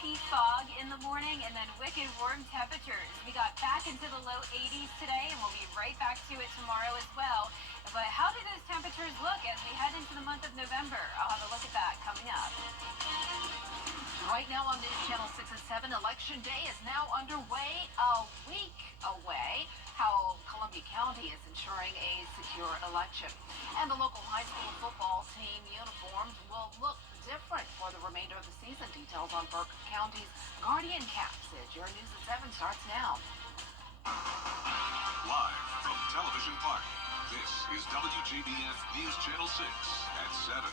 smoky fog in the morning and then wicked warm temperatures. We got back into the low 80s today and we'll be right back to it tomorrow as well. But how do those temperatures look as we head into the month of November? I'll have a look at that coming up. Right now on News Channel 6 and 7, Election Day is now underway, a week away. How Columbia County is ensuring a secure election. And the local high school football team uniforms will look different for the remainder of the season. Details on Burke County's Guardian Caps as your News at 7 starts now. Live from Television Park, this is WJBF News Channel 6 at 7.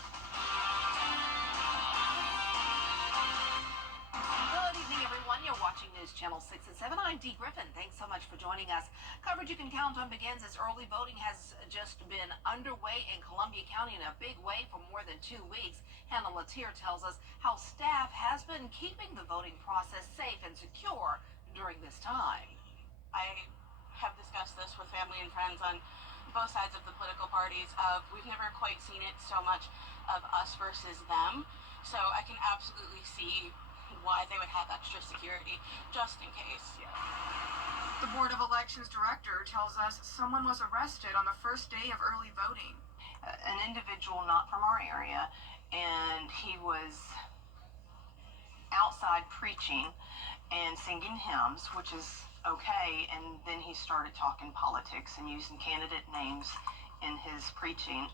Good evening, everyone. You're watching News Channel 6 and 7. I'm Dee Griffin. Thanks so much for joining us. Coverage you can count on begins as early voting has just been underway in Columbia County in a big way for more than 2 weeks. Hannah Latier tells us how staff has been keeping the voting process safe and secure during this time. I have discussed this with family and friends on both sides of the political parties. We've never quite seen it so much of us versus them. So I can absolutely see why they would have extra security, just in case. The Board of Elections director tells us someone was arrested on the first day of early voting. An individual not from our area, and he was outside preaching and singing hymns, which is okay, and then he started talking politics and using candidate names in his preaching.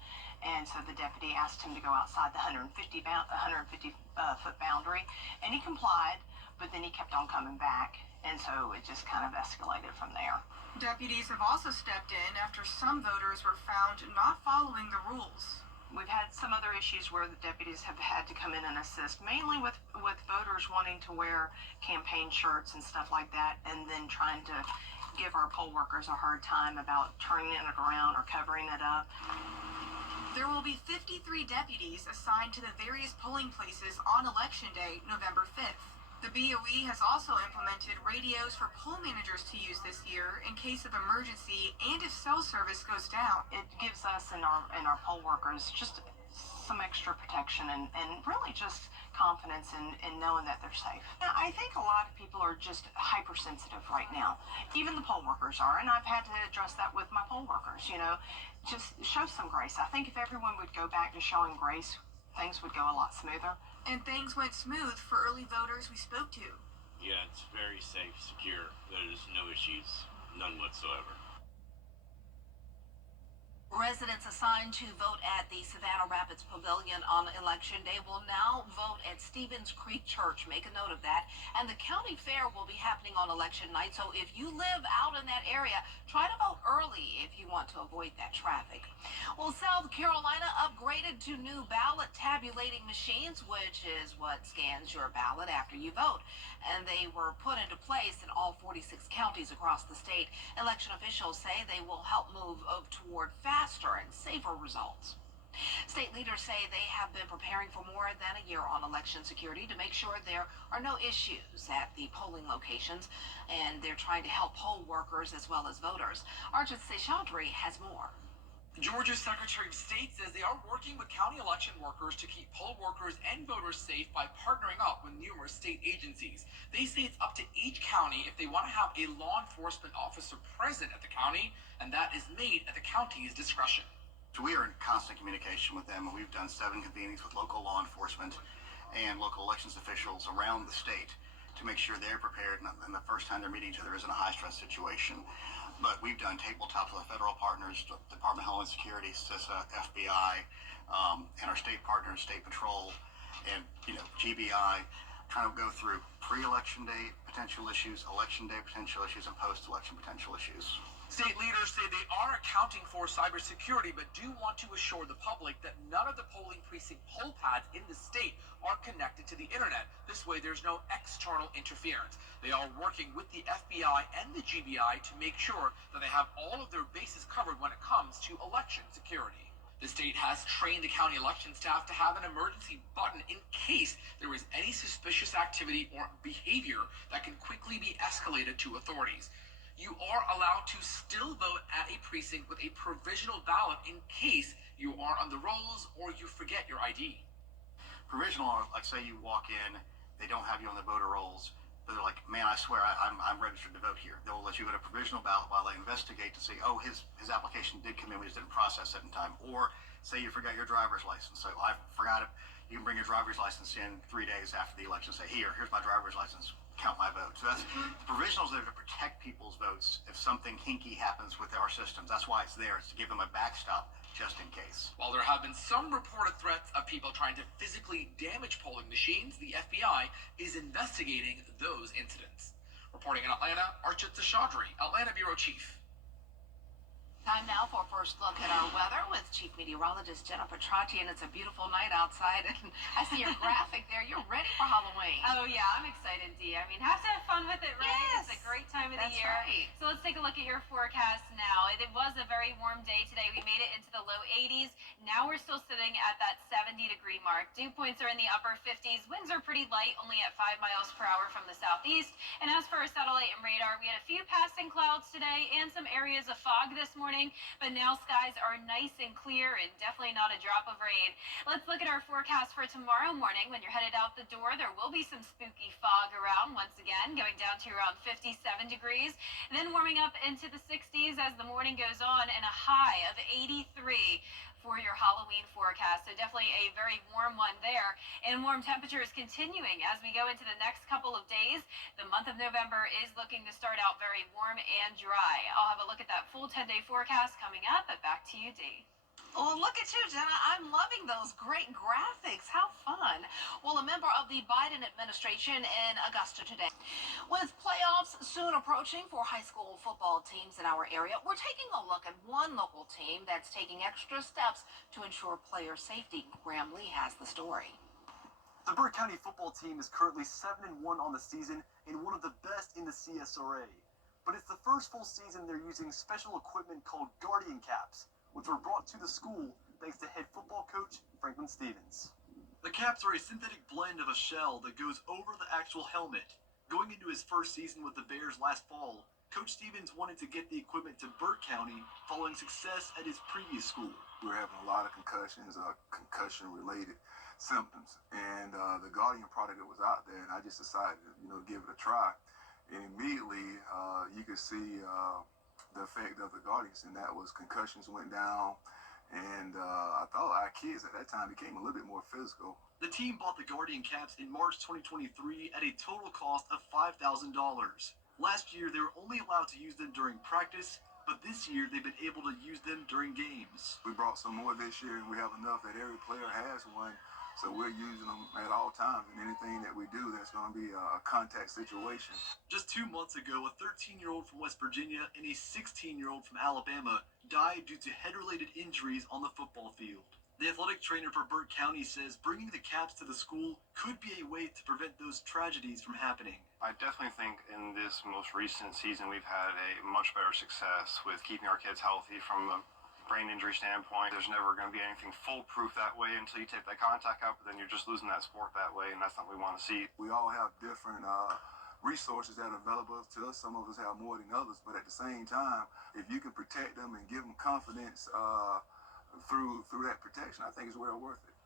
And so the deputy asked him to go outside the 150-foot boundary, and he complied, but then he kept on coming back, and so it just kind of escalated from there. Deputies have also stepped in after some voters were found not following the rules. We've had some other issues where the deputies have had to come in and assist, mainly with voters wanting to wear campaign shirts and stuff like that, and then trying to give our poll workers a hard time about turning it around or covering it up. There will be 53 deputies assigned to the various polling places on Election Day, November 5th. The BOE has also implemented radios for poll managers to use this year in case of emergency and if cell service goes down. It gives us and our poll workers just some extra protection and really just confidence in knowing that they're safe. I think a lot of people are just hypersensitive right now. Even the poll workers are, and I've had to address that with my poll workers, just show some grace. I think if everyone would go back to showing grace, things would go a lot smoother. And things went smooth for early voters we spoke to. Yeah, it's very safe, secure. There's no issues, none whatsoever. Residents assigned to vote at the Savannah Rapids Pavilion on Election Day will now vote at Stevens Creek Church. Make a note of that. And the county fair will be happening on election night. So if you live out in that area, try to vote early if you want to avoid that traffic. Well, South Carolina upgraded to new ballot tabulating machines, which is what scans your ballot after you vote. And they were put into place in all 46 counties across the state. Election officials say they will help move toward faster and safer results. State leaders say they have been preparing for more than a year on election security to make sure there are no issues at the polling locations, and they're trying to help poll workers as well as voters. Arjit Seshadri has more. Georgia's Secretary of State says they are working with county election workers to keep poll workers and voters safe by partnering up with numerous state agencies. They say it's up to each county if they want to have a law enforcement officer present at the county, and that is made at the county's discretion. So we are in constant communication with them, and we've done 7 convenings with local law enforcement and local elections officials around the state to make sure they're prepared, and the first time they're meeting each other isn't a high-stress situation. But we've done tabletops with our federal partners, Department of Homeland Security, CISA, FBI, and our state partners, State Patrol, and GBI, trying to go through pre-election day potential issues, election day potential issues, and post-election potential issues. State leaders say they are accounting for cybersecurity, but do want to assure the public that none of the polling precinct poll pads in the state are connected to the internet. This way, there's no external interference. They are working with the FBI and the GBI to make sure that they have all of their bases covered when it comes to election security. The state has trained the county election staff to have an emergency button in case there is any suspicious activity or behavior that can quickly be escalated to authorities. You are allowed to still vote at a precinct with a provisional ballot in case you are on the rolls or you forget your ID. Provisional, like say you walk in they don't have you on the voter rolls, but they're like, man, I swear I'm registered to vote here. They'll let you go to provisional ballot while they investigate to see, oh, his application did come in, we just didn't process it in time. Or say you forgot your driver's license. So I forgot it. You can bring your driver's license in 3 days after the election. Say, here's my driver's license. Count my vote. So that's the provisionals there to protect people's votes if something hinky happens with our systems. That's why it's there. It's to give them a backstop just in case. While there have been some reported threats of people trying to physically damage polling machines, the FBI is investigating those incidents. Reporting in Atlanta, Archit Seshadri, Atlanta Bureau Chief. Time now for a first look at our weather with Chief Meteorologist Jennifer Tracci, and it's a beautiful night outside. And I see your graphic there. You're ready for Halloween. Oh yeah, I'm excited, Dee. I mean, have to have fun with it, right? Yes, It's a great time of the that's year. right. So let's take a look at your forecast now. It was a very warm day today. We made it into the low 80s. Now we're still sitting at that 70-degree mark. Dew points are in the upper 50s. Winds are pretty light, only at 5 miles per hour from the southeast. And as for our satellite and radar, we had a few passing clouds today and some areas of fog this morning. But now skies are nice and clear and definitely not a drop of rain. Let's look at our forecast for tomorrow morning. When you're headed out the door, there will be some spooky fog around once again, going down to around 57 degrees. And then warming up into the 60s as the morning goes on, and a high of 83 for your Halloween forecast. So definitely a very warm one there. And warm temperatures continuing as we go into the next couple of days. The month of November is looking to start out very warm and dry. I'll have a look at that full 10-day forecast coming up. But back to you, Dee. Well, look at you, Jenna. I'm loving those great graphics. How fun. Well, a member of the Biden administration in Augusta today. With playoffs soon approaching for high school football teams in our area, we're taking a look at one local team that's taking extra steps to ensure player safety. Graham Lee has the story. The Burke County football team is currently 7-1 on the season and one of the best in the CSRA. But it's the first full season they're using special equipment called Guardian Caps, which were brought to the school thanks to head football coach Franklin Stevens. The caps are a synthetic blend of a shell that goes over the actual helmet. Going into his first season with the Bears last fall, Coach Stevens wanted to get the equipment to Burke County following success at his previous school. We were having a lot of concussions, concussion-related symptoms, and the Guardian product that was out there, and I just decided to, give it a try. And immediately, you could see the effect of the Guardians, and that was concussions went down, and I thought our kids at that time became a little bit more physical. The team bought the Guardian Caps in March 2023 at a total cost of $5,000. Last year, they were only allowed to use them during practice, but this year they've been able to use them during games. We brought some more this year, and we have enough that every player has one, so we're using them at all times. And anything that we do, that's going to be a contact situation. Just 2 months ago, a 13-year-old from West Virginia and a 16-year-old from Alabama died due to head-related injuries on the football field. The athletic trainer for Burke County says bringing the caps to the school could be a way to prevent those tragedies from happening. I definitely think in this most recent season we've had a much better success with keeping our kids healthy from a brain injury standpoint. There's never going to be anything foolproof that way until you take that contact out, but then you're just losing that sport that way, and that's not what we want to see. We all have different resources that are available to us. Some of us have more than others, but at the same time, if you can protect them and give them confidence through that protection, I think it's well worth it.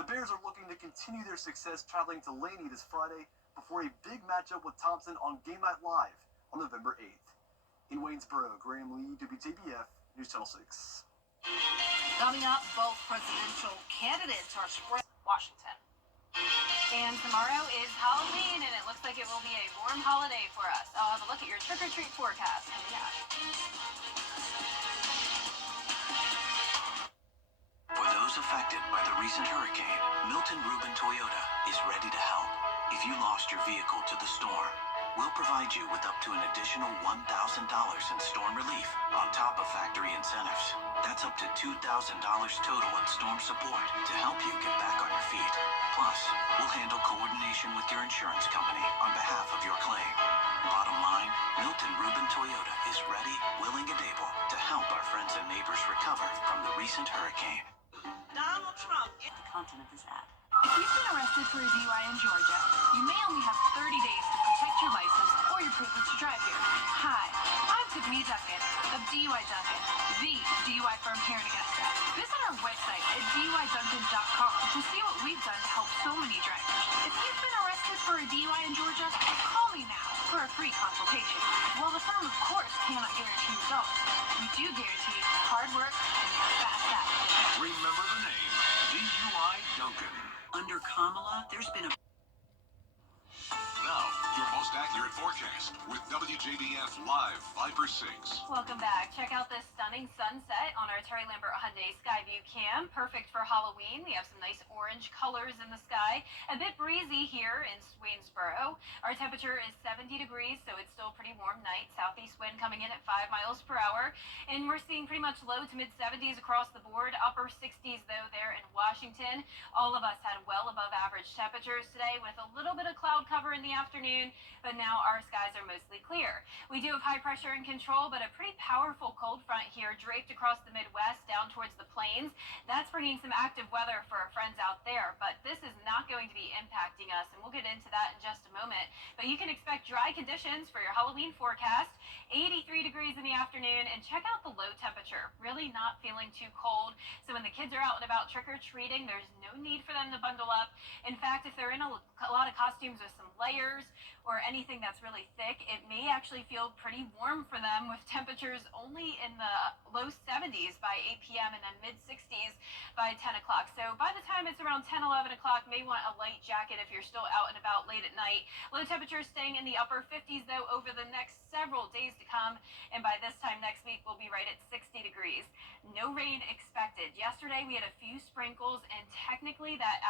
The Bears are looking to continue their success traveling to Laney this Friday before a big matchup with Thompson on Game Night Live on November 8th. In Waynesboro, Graham Lee, WJBF, News Channel 6. Coming up, both presidential candidates are spread. Washington. And tomorrow is Halloween, and it looks like it will be a warm holiday for us. I'll have a look at your trick-or-treat forecast coming up. For those affected by the recent hurricane, Milton Rubin Toyota is ready to help. If you lost your vehicle to the storm, we'll provide you with up to an additional $1,000 in storm relief on top of factory incentives. That's up to $2,000 total in storm support to help you get back on your feet. Plus, we'll handle coordination with your insurance company on behalf of your claim. Bottom line, Milton Rubin Toyota is ready, willing, and able to help our friends and neighbors recover from the recent hurricane. Donald Trump. The content of this ad. If you've been arrested for a DUI in Georgia, you may only have 30 days to protect your license or your privilege to drive here. Hi, I'm Tiffany Duckett of DUI Duckett. the DUI firm here in Augusta. Visit our website at DUIDuncan.com to see what we've done to help so many drivers. If you've been arrested for a DUI in Georgia, call me now for a free consultation. While the firm, of course, cannot guarantee results, we do guarantee hard work and fast action. Remember the name, DUI Duncan. Under Kamala, there's been a Now, your most accurate forecast with WJBF Live 5 for 6. Welcome back. Check out this stunning sunset on our Terry Lambert Hyundai Skyview cam. Perfect for Halloween. We have some nice orange colors in the sky. A bit breezy here in Waynesboro. Our temperature is 70 degrees, so it's still a pretty warm night. Southeast wind coming in at 5 miles per hour. And we're seeing pretty much low to mid 70s across the board. Upper 60s, though, there in Washington. All of us had well above average temperatures today with a little bit of cloud cover in the afternoon, but now our skies are mostly clear. We do have high pressure in control, but a pretty powerful cold front here draped across the Midwest down towards the plains. That's bringing some active weather for our friends out there, but this is not going to be impacting us, and we'll get into that in just a moment. But you can expect dry conditions for your Halloween forecast. 83 degrees in the afternoon, and check out the low temperature. Really not feeling too cold. So when the kids are out and about trick-or-treating, there's no need for them to bundle up. In fact, if they're in a lot of costumes with some layers or anything that's really thick, it may actually feel pretty warm for them with temperatures only in the low 70s by 8 p.m. and then mid 60s by 10 o'clock. So by the time it's around 10, 11 o'clock, may want a light jacket if you're still out and about late at night. Low temperatures staying in the upper 50s though over the next several days to come, and by this time next week we'll be right at 60 degrees. No rain expected. Yesterday we had a few sprinkles, and technically that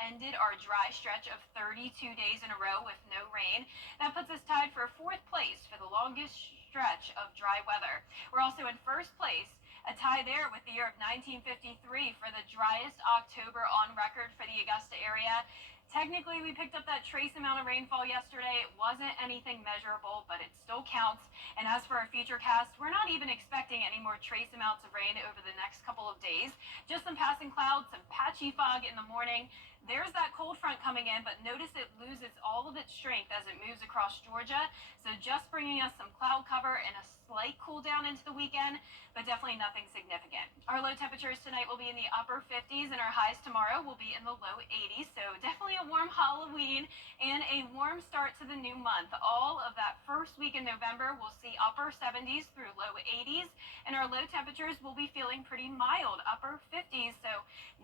ended our dry stretch of 32 days in a row with no rain. That puts us tied for fourth place for the longest stretch of dry weather. We're also in first place, a tie there with the year of 1953 for the driest October on record for the Augusta area. Technically, we picked up that trace amount of rainfall yesterday. It wasn't anything measurable, but it still counts. And as for our futurecast, we're not even expecting any more trace amounts of rain over the next couple of days. Just some passing clouds, some patchy fog in the morning. There's that cold front coming in, but notice it loses all of its strength as it moves across Georgia. So just bringing us some cloud cover and a slight cool down into the weekend, but definitely nothing significant. Our low temperatures tonight will be in the upper 50s, and our highs tomorrow will be in the low 80s. So definitely a warm Halloween and a warm start to the new month. All of that first week in November, we'll see upper 70s through low 80s, and our low temperatures will be feeling pretty mild, upper 50s. So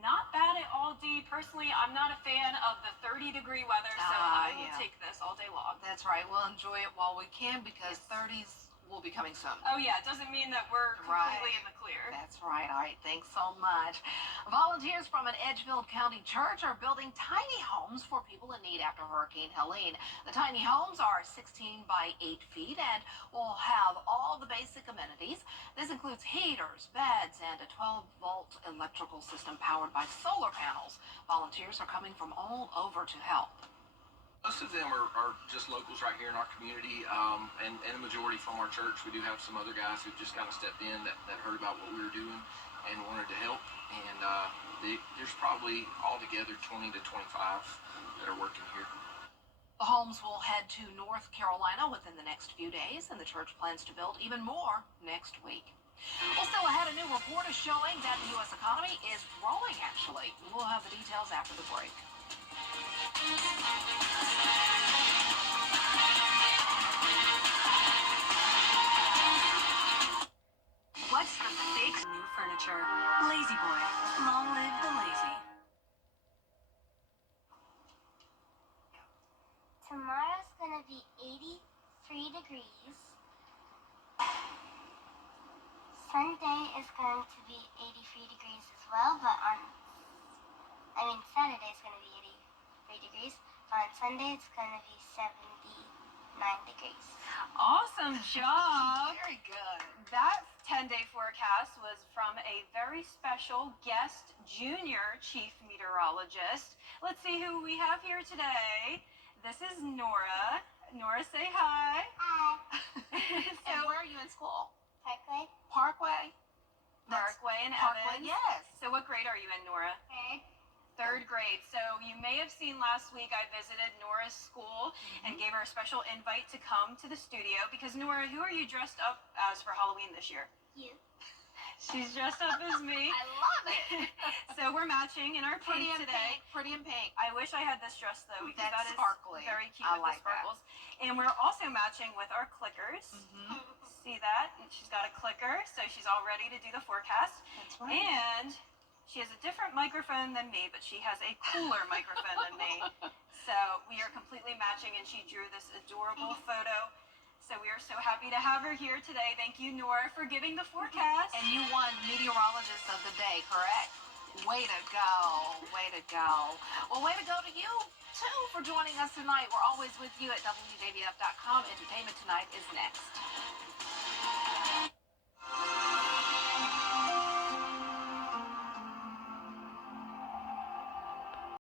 not bad at all, Dee. Personally, I'm not a fan of the 30-degree weather, so I will take this all day long. That's right. We'll enjoy it while we can, because 30s will be coming soon. Oh yeah, it doesn't mean that we're completely in the clear. That's right. All right, thanks so much. Volunteers from an Edgefield County church are building tiny homes for people in need after Hurricane Helene. The tiny homes are 16 by 8 feet and will have all the basic amenities. This includes heaters, beds, and a 12-volt electrical system powered by solar panels. Volunteers are coming from all over to help. Most of them are just locals right here in our community, and the majority from our church. We do have some other guys who just kind of stepped in that heard about what we were doing and wanted to help. And there's probably altogether 20 to 25 that are working here. The homes will head to North Carolina within the next few days, and the church plans to build even more next week. Well, still ahead, a new report is showing that the U.S. economy is growing, actually. We'll have the details after the break. What's the big new furniture? Lazy Boy. Long live the lazy. Tomorrow's gonna be 83 degrees. Sunday is going to be 83 degrees as well, but Saturday is gonna be 83 degrees. On Sunday it's gonna be 79 degrees. Awesome job. Very good. That 10-day forecast was from a very special guest junior chief meteorologist. Let's see who we have here today. This is Nora. Nora, say hi. Hi. And where are you in school? Parkway. Parkway? Parkway in Parkway, Evans. yes. So what grade are you in, Nora? Third grade. So you may have seen last week I visited Nora's school and gave her a special invite to come to the studio because, Nora, who are you dressed up as for Halloween this year? you. She's dressed up as me. I love it. So we're matching in our Pretty pink in today. pink. Pretty in pink. I wish I had this dress though, because That's that is sparkly. very cute I with like the sparkles. And we're also matching with our clickers. See that? And she's got a clicker, so she's all ready to do the forecast. That's right. And she has a different microphone than me, but she has a cooler microphone than me. So we are completely matching, and she drew this adorable photo. So we are so happy to have her here today. Thank you, Nora, for giving the forecast. And you won Meteorologist of the Day, correct? Way to go. Way to go. Well, way to go to you, too, for joining us tonight. We're always with you at WJBF.com. Entertainment Tonight is next.